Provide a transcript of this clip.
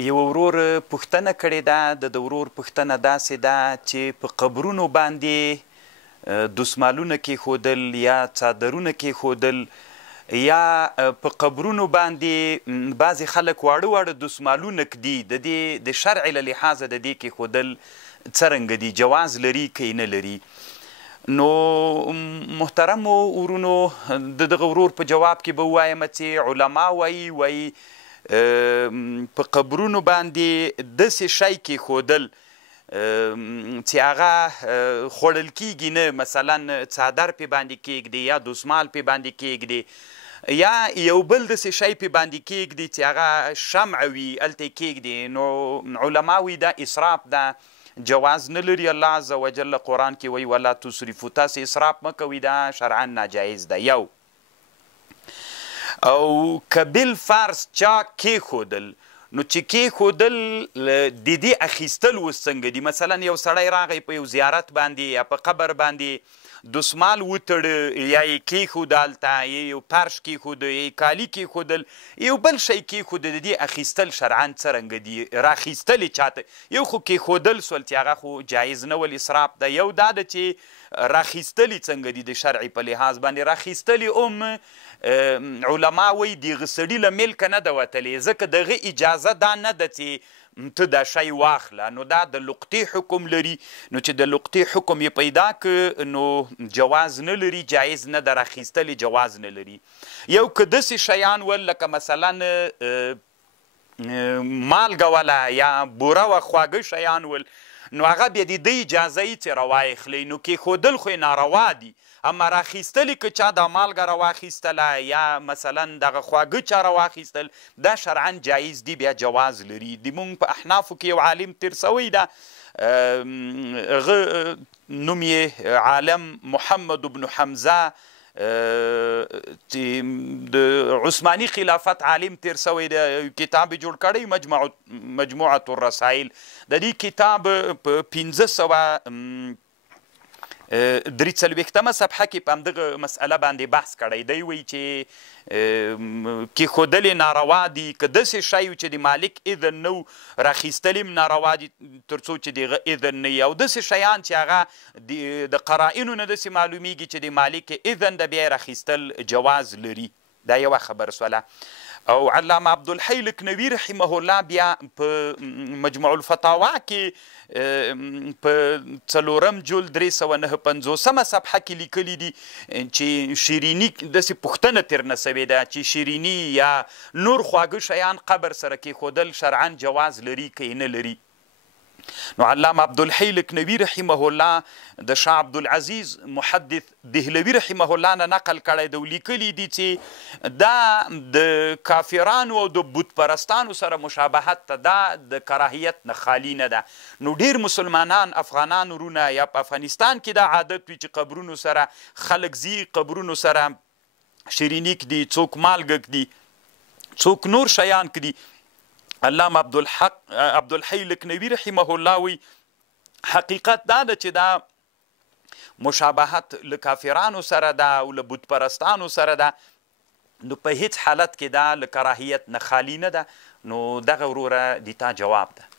یو ورور پوښتنه کړې ده د ورور پوښتنه داسې ده چې په قبرونو باندې دسمالونه کېښودل یا څادرونه کېښودل یا په قبرونو باندې بعضې خلک واړه واړه دسمالونه ږدي د دې د شرع له لحاظه د دې کېښودل څرنګه دي جواز لري که نه لري نو محترمو ورونو د دغه ورور په جواب کې به ووایم چې علما وایي په قبرونو باندې داسې شی کېښودل چې هغه خوړل کیږي نه مثلا څادر پې باندې کېږدي یا دسمال پې باندې کېږدي یا یو بل داسې شی پې باندې کېږدي چې هغه شمع وي هلته یې کېږدي نو علما وایي دا اسراف ده جواز نه لري الله عز وجل قرآن کې وایي ولا تصرفو تاسې اسراف مه کوئ دا شرعا ناجایز ده یو او که بالفرض چا کېښودل نو چې کېښودل د دې اخیستل اوس څنګه دي مثلا یو سړی راغی په یو زیارت باندې یا په قبر باندې دسمال وتړه یا یې کېښوده هلته یا یو فرش کېښوده یا کالي کېښودل یو بل شی کېښوده د دې اخیستل شرعا څرنګه دي راخیستل یې چاته یو خو کېښودل سول چې هغه خو جایز نه ول اسراف ده یو دا ده چې راخیستل یې څنګه دي د شرعي په لحاظ باندې راخیستل یې علما وایي دغه سړي له ملکه نه ده وتلی ځکه دغه اجازه دا نه ده چې ته دا شی واخله نو دا د لقطې حکم لري نو چې د لقطې حکم یې پیدا که نو جواز نه لري جایز نه ده راخیستل جواز نه لري یو که داسې شیان ول لکه مثلا مالګه وله یا بوره وه خواږه شیان ول نو هغه بیا د دې اجازه یي چې راواخلئ نو کېښودل خو یې ناروا دي اما راخیستلې که چا دا مالګه راواخیستله یا مثلا دغه خواږه چا راواخیستل دا شرعا جایز دي بیا جواز لري د مونږ په احنافو کې یو عالم تیر سوی ده هغه نوم یې عالم محمد بن حمزه چې د عثماني خلافت عالم تیر سوی دی کتاب یې جوړ کړی مجموعة الرسائل د دې کتاب په 1500 درې څلوېښتمه صفحه کې په همدغه مسئله باندې بحث کړی دی وایي چې کېښودل یې ناروا دي که داسې شی و چې د مالک اذن نه و راخیستل هم ناروا دي تر څو چې د هغه اذن نه وي او داسې شیان چې هغه د قرائنو نه داسې معلومیږي چې د مالک اذن د بیا یې راخیستل جواز لري دا یوه خبره سوله او علامه عبدالحی لکنوي رحمه الله بیا په مجموع الفتاوا کې په 4 جلد 359 صفحه کې لیکلي دي چې شیریني داسې پوښتنه ترنه سوې ده چې شیریني یا نور خواږه شیان قبر سره کېښودل شرعا جواز لري که نه لري نو علامه عبدالحی لکنوي رحمه الله د شاه عبدالعزیز محدث دهلوي رحمه الله نه نقل کړی ده لیکلي دي چې دا د کافرانو او د بت پرستانو سره مشابهت ته دا د کراهیت نه خالی نه ده نو ډیر مسلمانان افغانان ورونه یا په افغانستان کې دا عادت وي چې قبرونو سره خلک ځي قبرونو سره شیریني کدي څوک مالګه کدي څوک نور شیان کدي علامه عبدالحی لکنوي رحمه الله وی حقیقت دا ده چې دا مشابهت له کافرانو سره ده او له بت پرستانو سره ده نو په هیڅ حالت کې دا له کراهیت نه خالی نه ده نو دغه وروره د تا جواب ده